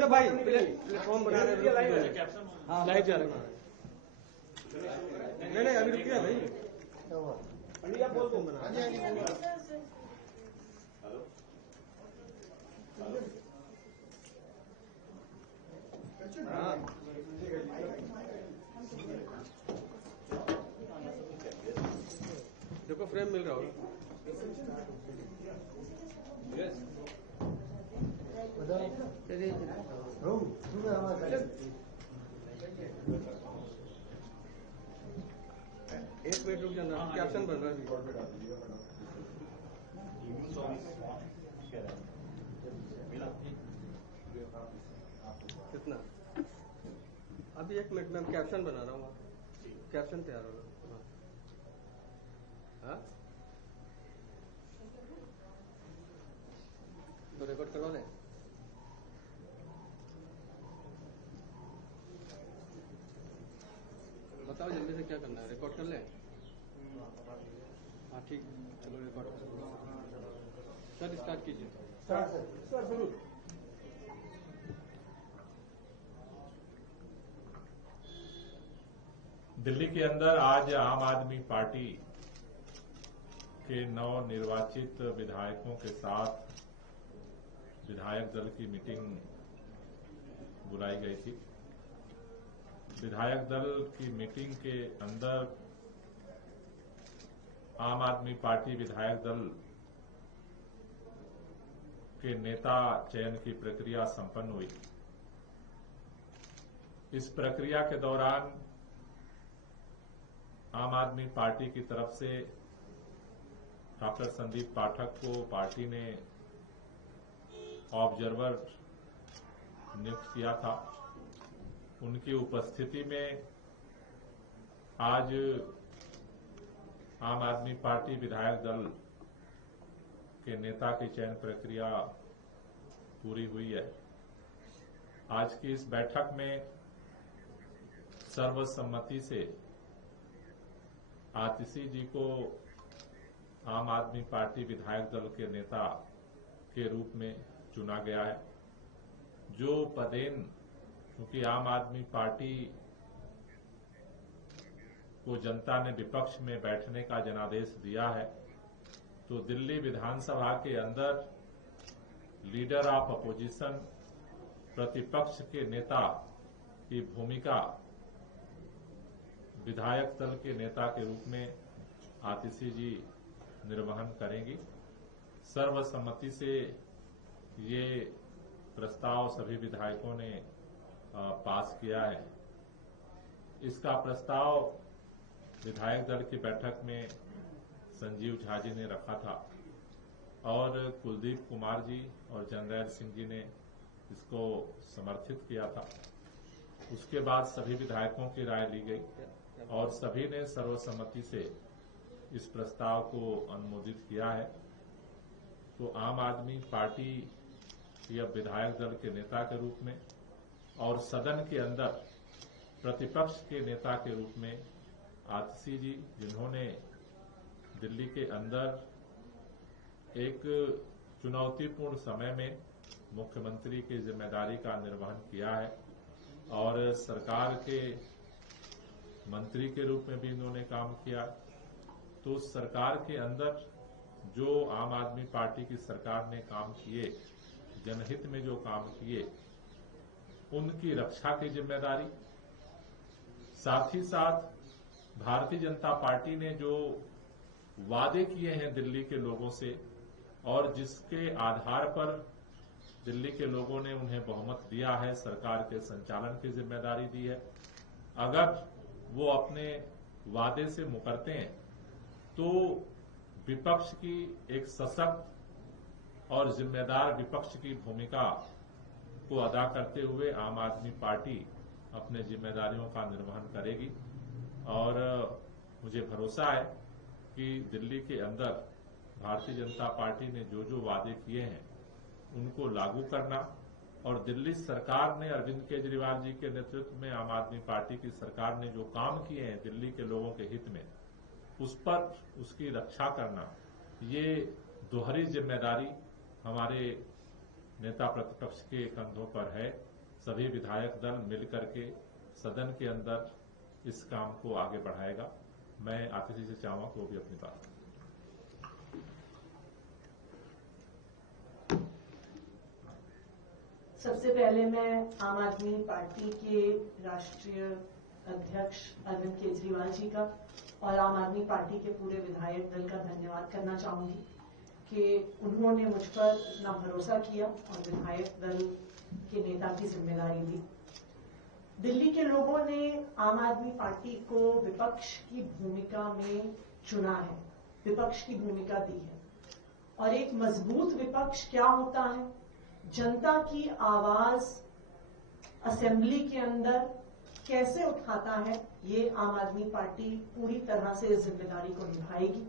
तो भाई फॉर्म बना रहे हैं, लाइव जा रहे हैं। नहीं अभी रुकिए भाई, पंडित आप बोल दो। हाँ देखो फ्रेम मिल रहा होगा। एक मिनट रुक जाना, कैप्शन बन रहा है। कितना अभी 1 मिनट में कैप्शन बना रहा हूँ, कैप्शन तैयार होगा। हाँ तो रिकॉर्ड करवा लें। बताओ जल्दी से क्या करना है, रिकॉर्ड कर लें। हाँ ठीक, चलो रिकॉर्ड सर स्टार्ट कीजिए। सर जरूर। दिल्ली के अंदर आज आम आदमी पार्टी के नव निर्वाचित विधायकों के साथ विधायक दल की मीटिंग बुलाई गई थी। विधायक दल की मीटिंग के अंदर आम आदमी पार्टी विधायक दल के नेता चयन की प्रक्रिया संपन्न हुई। इस प्रक्रिया के दौरान आम आदमी पार्टी की तरफ से डॉक्टर संदीप पाठक को पार्टी ने ऑब्जर्वर नियुक्त किया था। उनकी उपस्थिति में आज आम आदमी पार्टी विधायक दल के नेता की चयन प्रक्रिया पूरी हुई है। आज की इस बैठक में सर्वसम्मति से आतिशी जी को आम आदमी पार्टी विधायक दल के नेता के रूप में चुना गया है। जो पदेन, क्योंकि आम आदमी पार्टी को जनता ने विपक्ष में बैठने का जनादेश दिया है, तो दिल्ली विधानसभा के अंदर लीडर ऑफ अपोजिशन, प्रतिपक्ष के नेता की भूमिका विधायक दल के नेता के रूप में आतिशी जी निर्वहन करेंगी। सर्वसम्मति से ये प्रस्ताव सभी विधायकों ने पास किया है। इसका प्रस्ताव विधायक दल की बैठक में संजीव झा जी ने रखा था और कुलदीप कुमार जी और जनरैल सिंह जी ने इसको समर्थित किया था। उसके बाद सभी विधायकों की राय ली गई और सभी ने सर्वसम्मति से इस प्रस्ताव को अनुमोदित किया है। तो आम आदमी पार्टी या विधायक दल के नेता के रूप में और सदन के अंदर प्रतिपक्ष के नेता के रूप में आतिशी जी, जिन्होंने दिल्ली के अंदर एक चुनौतीपूर्ण समय में मुख्यमंत्री की जिम्मेदारी का निर्वहन किया है और सरकार के मंत्री के रूप में भी इन्होंने काम किया। तो सरकार के अंदर जो आम आदमी पार्टी की सरकार ने काम किए, जनहित में जो काम किए, उनकी रक्षा की जिम्मेदारी, साथ ही साथ भारतीय जनता पार्टी ने जो वादे किए हैं दिल्ली के लोगों से और जिसके आधार पर दिल्ली के लोगों ने उन्हें बहुमत दिया है, सरकार के संचालन की जिम्मेदारी दी है। अगर वो अपने वादे से मुकरते हैं तो विपक्ष की एक सशक्त और जिम्मेदार विपक्ष की भूमिका को अदा करते हुए आम आदमी पार्टी अपने जिम्मेदारियों का निर्वहन करेगी और मुझे भरोसा है कि दिल्ली के अंदर भारतीय जनता पार्टी ने जो जो वादे किए हैं उनको लागू करना और दिल्ली सरकार ने अरविंद केजरीवाल जी के नेतृत्व में आम आदमी पार्टी की सरकार ने जो काम किए हैं दिल्ली के लोगों के हित में, उस पर उसकी रक्षा करना, ये दोहरी जिम्मेदारी हमारे नेता प्रतिपक्ष के कंधों पर है। सभी विधायक दल मिलकर के सदन के अंदर इस काम को आगे बढ़ाएगा। मैं आतिशी से चाहूंगा कि वो भी अपनी बात। सबसे पहले मैं आम आदमी पार्टी के राष्ट्रीय अध्यक्ष अरविंद केजरीवाल जी का और आम आदमी पार्टी के पूरे विधायक दल का धन्यवाद करना चाहूंगी कि उन्होंने मुझ पर इतना भरोसा किया और विधायक दल के नेता की जिम्मेदारी दी। दिल्ली के लोगों ने आम आदमी पार्टी को विपक्ष की भूमिका में चुना है, विपक्ष की भूमिका दी है। और एक मजबूत विपक्ष क्या होता है, जनता की आवाज असेंबली के अंदर कैसे उठाता है, ये आम आदमी पार्टी पूरी तरह से इस जिम्मेदारी को निभाएगी।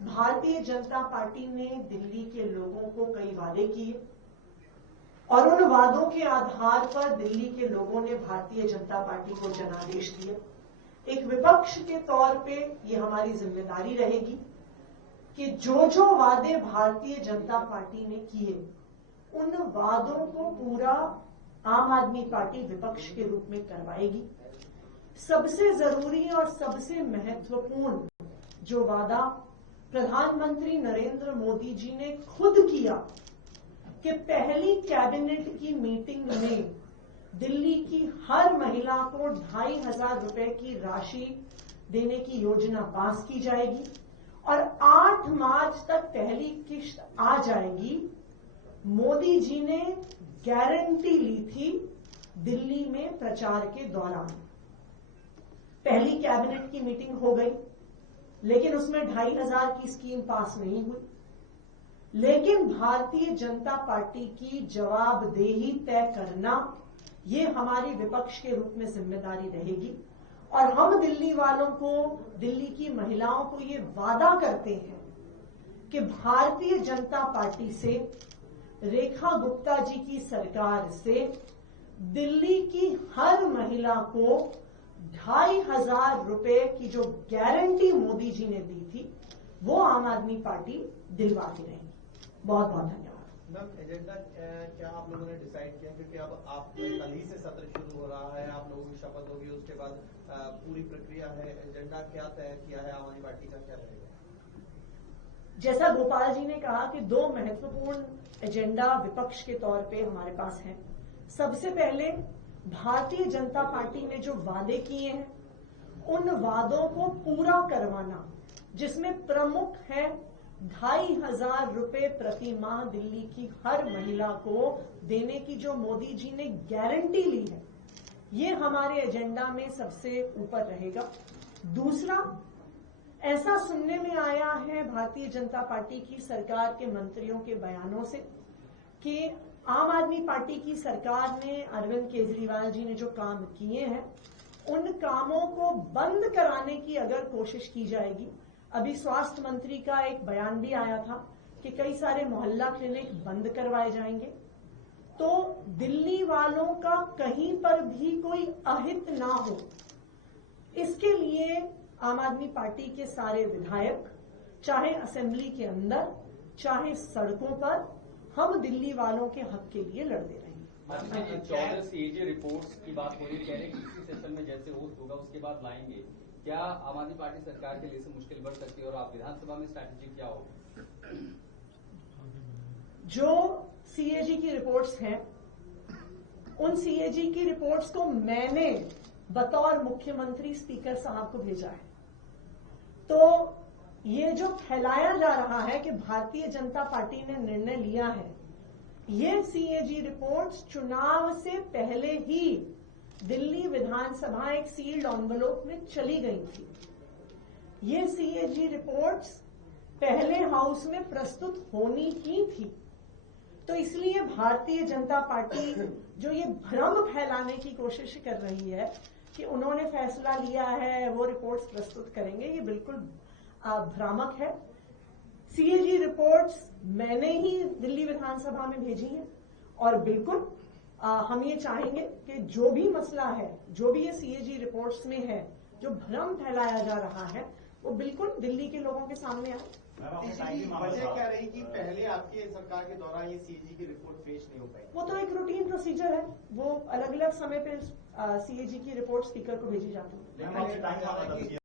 भारतीय जनता पार्टी ने दिल्ली के लोगों को कई वादे किए और उन वादों के आधार पर दिल्ली के लोगों ने भारतीय जनता पार्टी को जनादेश दिया। एक विपक्ष के तौर पे ये हमारी जिम्मेदारी रहेगी कि जो वादे भारतीय जनता पार्टी ने किए उन वादों को पूरा आम आदमी पार्टी विपक्ष के रूप में करवाएगी। सबसे जरूरी और सबसे महत्वपूर्ण जो वादा प्रधानमंत्री नरेंद्र मोदी जी ने खुद किया कि पहली कैबिनेट की मीटिंग में दिल्ली की हर महिला को 2,500 रुपए की राशि देने की योजना पास की जाएगी और 8 मार्च तक पहली किश्त आ जाएगी। मोदी जी ने गारंटी ली थी दिल्ली में प्रचार के दौरान। पहली कैबिनेट की मीटिंग हो गई, लेकिन उसमें 2,500 की स्कीम पास नहीं हुई। लेकिन भारतीय जनता पार्टी की जवाबदेही तय करना ये हमारी विपक्ष के रूप में जिम्मेदारी रहेगी और हम दिल्ली वालों को, दिल्ली की महिलाओं को ये वादा करते हैं कि भारतीय जनता पार्टी से, रेखा गुप्ता जी की सरकार से दिल्ली की हर महिला को 2,500 रुपए की जो गारंटी मोदी जी ने दी थी वो आम आदमी पार्टी दिलवाती रहेगी। बहुत बहुत धन्यवाद। मैम, एजेंडा क्या आप लोगों ने डिसाइड किया, क्योंकि अब आप कल ही से सत्र शुरू हो रहा है, आप लोगों की शपथ होगी, उसके बाद पूरी प्रक्रिया है, एजेंडा क्या तय किया है आम आदमी पार्टी का, क्या रहेगा? जैसा गोपाल जी ने कहा कि 2 महत्वपूर्ण एजेंडा विपक्ष के तौर पे हमारे पास हैं। सबसे पहले भारतीय जनता पार्टी ने जो वादे किए हैं उन वादों को पूरा करवाना, जिसमें प्रमुख है 2,500 रुपए प्रति माह दिल्ली की हर महिला को देने की जो मोदी जी ने गारंटी ली है, ये हमारे एजेंडा में सबसे ऊपर रहेगा। दूसरा, ऐसा सुनने में आया है भारतीय जनता पार्टी की सरकार के मंत्रियों के बयानों से कि आम आदमी पार्टी की सरकार ने, अरविंद केजरीवाल जी ने जो काम किए हैं उन कामों को बंद कराने की अगर कोशिश की जाएगी। अभी स्वास्थ्य मंत्री का एक बयान भी आया था कि कई सारे मोहल्ला क्लिनिक बंद करवाए जाएंगे। तो दिल्ली वालों का कहीं पर भी कोई अहित ना हो, इसके लिए आम आदमी पार्टी के सारे विधायक, चाहे असेंबली के अंदर चाहे सड़कों पर, हम दिल्ली वालों के हक के लिए लड़ते रहेंगे। 14 सीएजी रिपोर्ट्स की बात हो रही है, कह रहे हैं कि इसी सेशन में जैसे होस्ट होगा उसके बाद लाएंगे। क्या आम आदमी पार्टी सरकार के लिए से मुश्किल बढ़ सकती है और आप विधानसभा में स्ट्रैटेजी क्या होगी? जो सीएजी की रिपोर्ट्स हैं, उन सीएजी की रिपोर्ट्स को मैंने बतौर मुख्यमंत्री स्पीकर साहब को भेजा है। तो ये जो फैलाया जा रहा है कि भारतीय जनता पार्टी ने निर्णय लिया है, ये सीएजी रिपोर्ट्स चुनाव से पहले ही दिल्ली विधानसभा एक सील्ड एनवेलप में चली गई थी। ये सीएजी रिपोर्ट्स पहले हाउस में प्रस्तुत होनी ही थी। तो इसलिए भारतीय जनता पार्टी जो ये भ्रम फैलाने की कोशिश कर रही है कि उन्होंने फैसला लिया है, वो रिपोर्ट्स प्रस्तुत करेंगे, ये बिल्कुल भ्रामक है। सीएजी रिपोर्ट्स मैंने ही दिल्ली विधानसभा में भेजी हैं और बिल्कुल हम ये चाहेंगे कि जो भी मसला है, जो भी ये सीएजी रिपोर्ट्स में है, जो भ्रम फैलाया जा रहा है, वो बिल्कुल दिल्ली के लोगों के सामने आए। वजह क्या रही कि पहले आपके सरकार के दौरान ये सीएजी की रिपोर्ट पेश नहीं हो पाई? वो तो एक रूटीन प्रोसीजर है, वो अलग अलग समय पे सीएजी की रिपोर्ट स्पीकर को भेजी जाती है।